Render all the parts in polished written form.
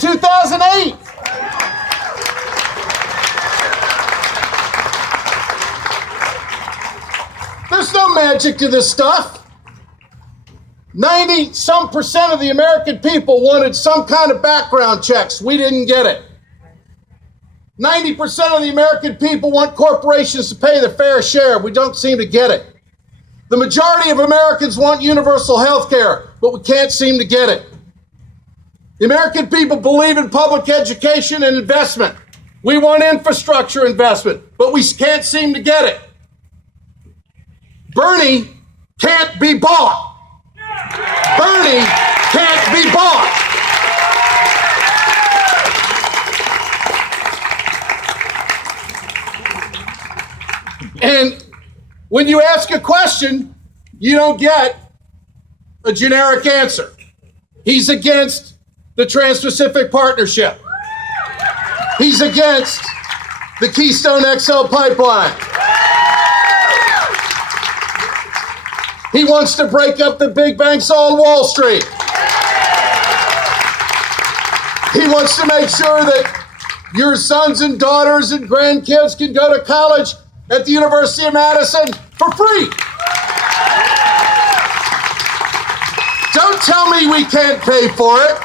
2008. There's no magic to this stuff. 90-some% of the American people wanted some kind of background checks. We didn't get it. 90% of the American people want corporations to pay their fair share. We don't seem to get it. The majority of Americans want universal health care, but we can't seem to get it. The American people believe in public education and investment. We want infrastructure investment, but we can't seem to get it. Bernie can't be bought. Bernie can't be bought. And when you ask a question, you don't get a generic answer. He's against the Trans-Pacific Partnership. He's against the Keystone XL pipeline. He wants to break up the big banks on Wall Street. He wants to make sure that your sons and daughters and grandkids can go to college at the University of Madison for free. Don't tell me we can't pay for it,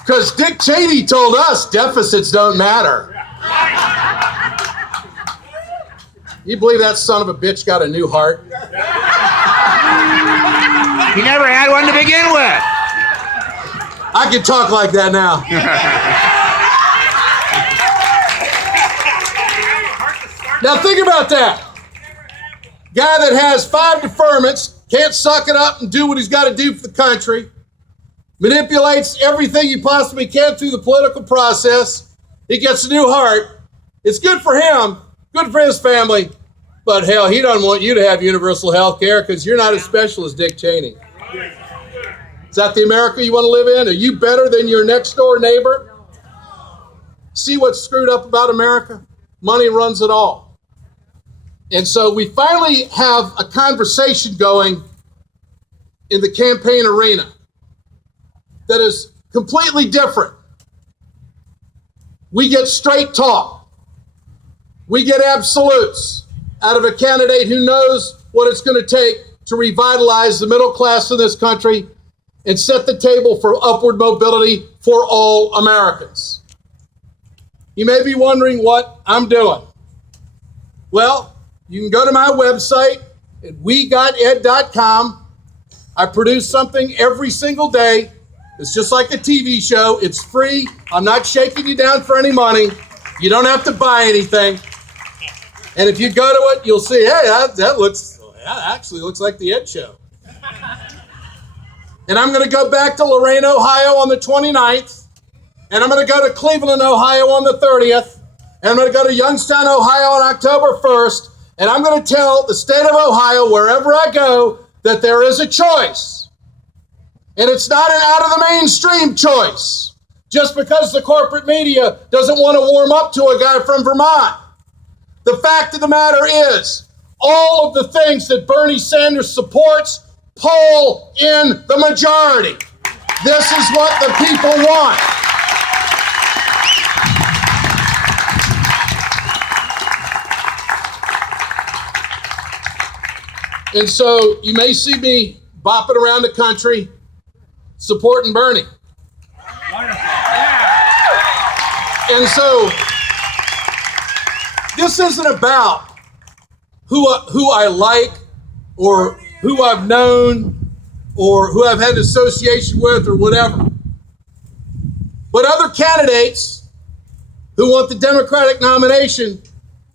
because Dick Cheney told us deficits don't matter. You believe that son of a bitch got a new heart? He never had one to begin with. I can talk like that now. Now think about that. Guy that has 5 deferments, can't suck it up and do what he's got to do for the country, manipulates everything he possibly can through the political process. He gets a new heart. It's good for him, good for his family, but hell, he doesn't want you to have universal health care because you're not as special as Dick Cheney. Is that the America you want to live in? Are you better than your next door neighbor? See what's screwed up about America? Money runs it all. And so we finally have a conversation going in the campaign arena that is completely different. We get straight talk. We get absolutes out of a candidate who knows what it's going to take to revitalize the middle class in this country and set the table for upward mobility for all Americans. You may be wondering what I'm doing. Well, you can go to my website at wegoted.com. I produce something every single day. It's just like a TV show. It's free. I'm not shaking you down for any money. You don't have to buy anything. And if you go to it, you'll see, hey, that actually looks like the Ed Show. And I'm going to go back to Lorain, Ohio on the 29th. And I'm going to go to Cleveland, Ohio on the 30th. And I'm going to go to Youngstown, Ohio on October 1st. And I'm going to tell the state of Ohio, wherever I go, that there is a choice. And it's not an out of the mainstream choice. Just because the corporate media doesn't want to warm up to a guy from Vermont. The fact of the matter is, all of the things that Bernie Sanders supports poll in the majority. This is what the people want. And so you may see me bopping around the country supporting Bernie. And so this isn't about who I like or who I've known or who I've had an association with or whatever. But other candidates who want the Democratic nomination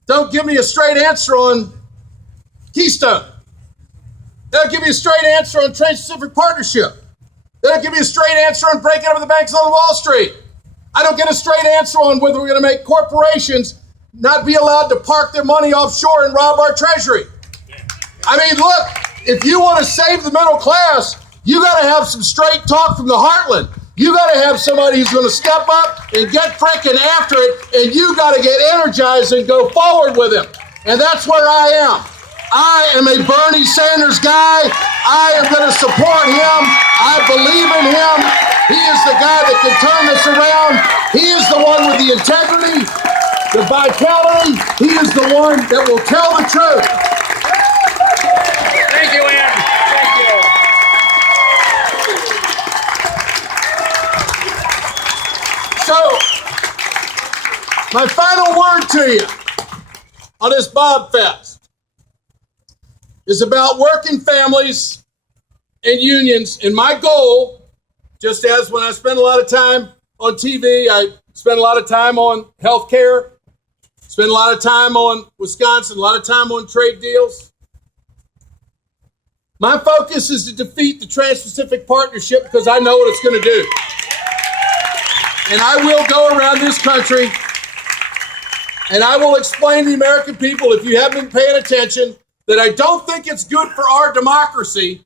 don't give me a straight answer on Keystone. They don't give me a straight answer on Trans-Pacific Partnership. They don't give me a straight answer on breaking up the banks on Wall Street. I don't get a straight answer on whether we're going to make corporations not be allowed to park their money offshore and rob our treasury. I mean, look, if you want to save the middle class, you got to have some straight talk from the heartland. You got to have somebody who's going to step up and get frickin' after it, and you got to get energized and go forward with him. And that's where I am. I am a Bernie Sanders guy. I am going to support him. I believe in him. He is the guy that can turn this around. He is the one with the integrity, the vitality. He is the one that will tell the truth. Thank you, Ed. So, my final word to you on this Bob Fest is about working families and unions. And my goal, just as when I spend a lot of time on TV, I spend a lot of time on healthcare, spend a lot of time on Wisconsin, a lot of time on trade deals. My focus is to defeat the Trans-Pacific Partnership because I know what it's going to do. And I will go around this country and I will explain to the American people, if you haven't been paying attention, that I don't think it's good for our democracy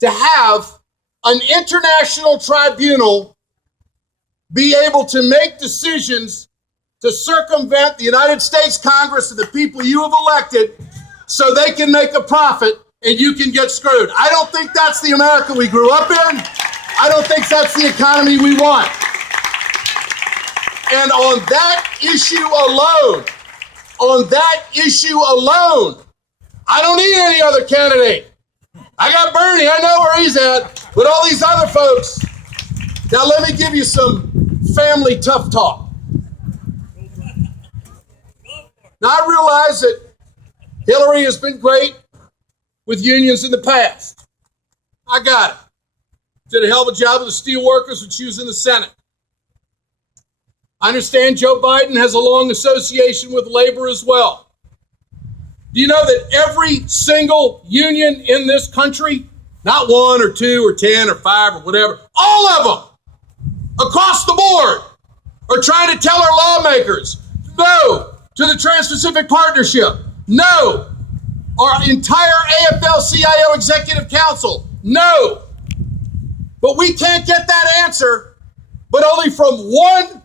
to have an international tribunal be able to make decisions to circumvent the United States Congress and the people you have elected so they can make a profit and you can get screwed. I don't think that's the America we grew up in. I don't think that's the economy we want. And on that issue alone, I don't need any other candidate. I got Bernie, I know where he's at, but all these other folks. Now let me give you some family tough talk. Now I realize that Hillary has been great with unions in the past. I got it. Did a hell of a job with the steel workers when she was in the Senate. I understand Joe Biden has a long association with labor as well. Do you know that every single union in this country, not 1 or 2 or 10 or 5 or whatever, all of them across the board are trying to tell our lawmakers no to the Trans-Pacific Partnership, no. Our entire AFL-CIO Executive Council, no. But we can't get that answer, but only from one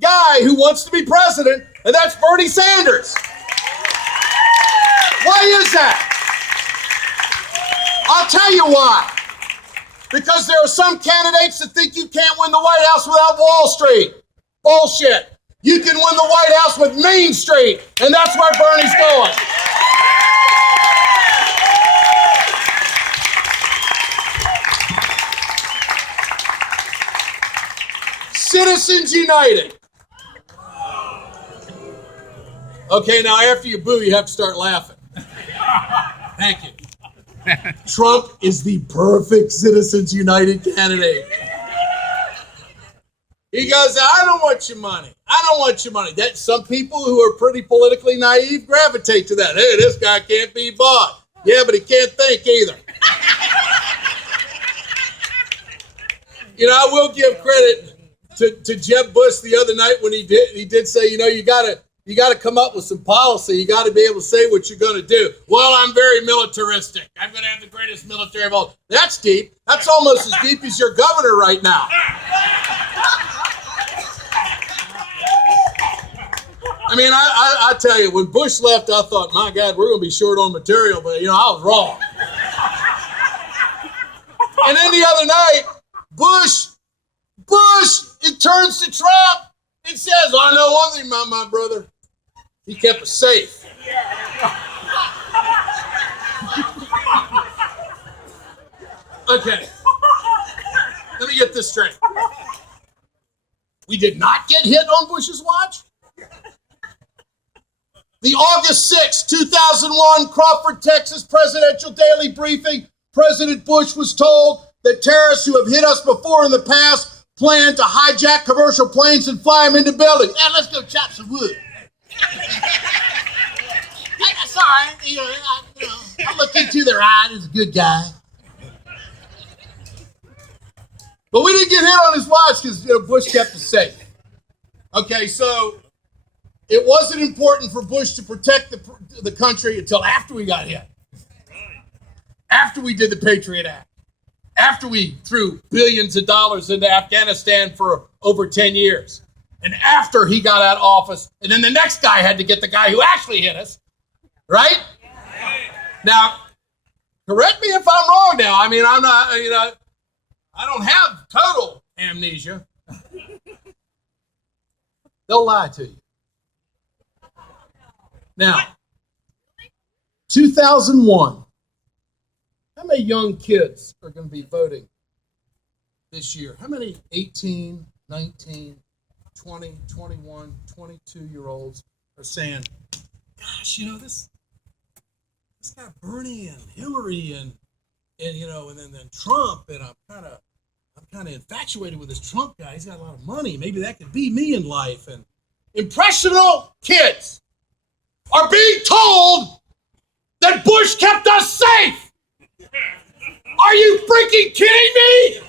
guy who wants to be president, and that's Bernie Sanders. Why is that? I'll tell you why. Because there are some candidates that think you can't win the White House without Wall Street. Bullshit. You can win the White House with Main Street, and that's where Bernie's going. Citizens United. Okay, now after you boo, you have to start laughing. Thank you. Trump is the perfect Citizens United candidate. He goes, I don't want your money. I don't want your money. That some people who are pretty politically naive gravitate to that. Hey, this guy can't be bought. Yeah, but he can't think either. You know, I will give credit to Jeb Bush the other night when he did say, you know, you gotta come up with some policy. You got to be able to say what you're going to do. Well, I'm very militaristic. I'm going to have the greatest military of all. That's deep. That's almost as deep as your governor right now. I mean, I tell you, when Bush left, I thought, my God, we're going to be short on material, but, you know, I was wrong. And then the other night, Bush, it turns to Trump and says, I know one thing about my brother. He kept us safe. Okay. Let me get this straight. We did not get hit on Bush's watch? The August 6, 2001 Crawford, Texas presidential daily briefing, President Bush was told that terrorists who have hit us before in the past plan to hijack commercial planes and fly them into buildings. And let's go chop some wood. That's all right. I look into their eye. He's a good guy. But we didn't get hit on his watch because Bush kept us safe. Okay, so it wasn't important for Bush to protect the country until after we got hit. After we did the Patriot Act. After we threw billions of dollars into Afghanistan for over 10 years. And after he got out of office, and then the next guy had to get the guy who actually hit us. Right? Now, correct me if I'm wrong now. I mean, I'm not, I don't have total amnesia. They'll lie to you. Now, 2001. How many young kids are going to be voting this year? How many 18, 19, 20, 21, 22-year-olds are saying, gosh, this guy Bernie and Hillary and then Trump, and I'm kind of infatuated with this Trump guy. He's got a lot of money. Maybe that could be me in life. And impressionable kids are being told that Bush kept us safe. Are you freaking kidding me?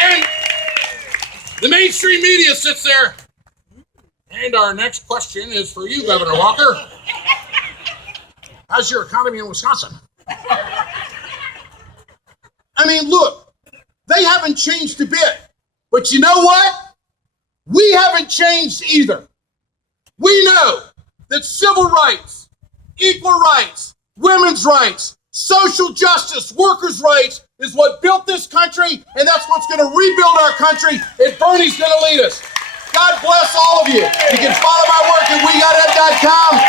And the mainstream media sits there. And our next question is for you, Governor Walker. How's your economy in Wisconsin? I mean, look, they haven't changed a bit. But you know what? We haven't changed either. We know that civil rights, equal rights, women's rights, social justice, workers' rights is what built this country, and that's what's going to rebuild our country, and Bernie's going to lead us. God bless all of you. You can follow my work at WeGotEd.com.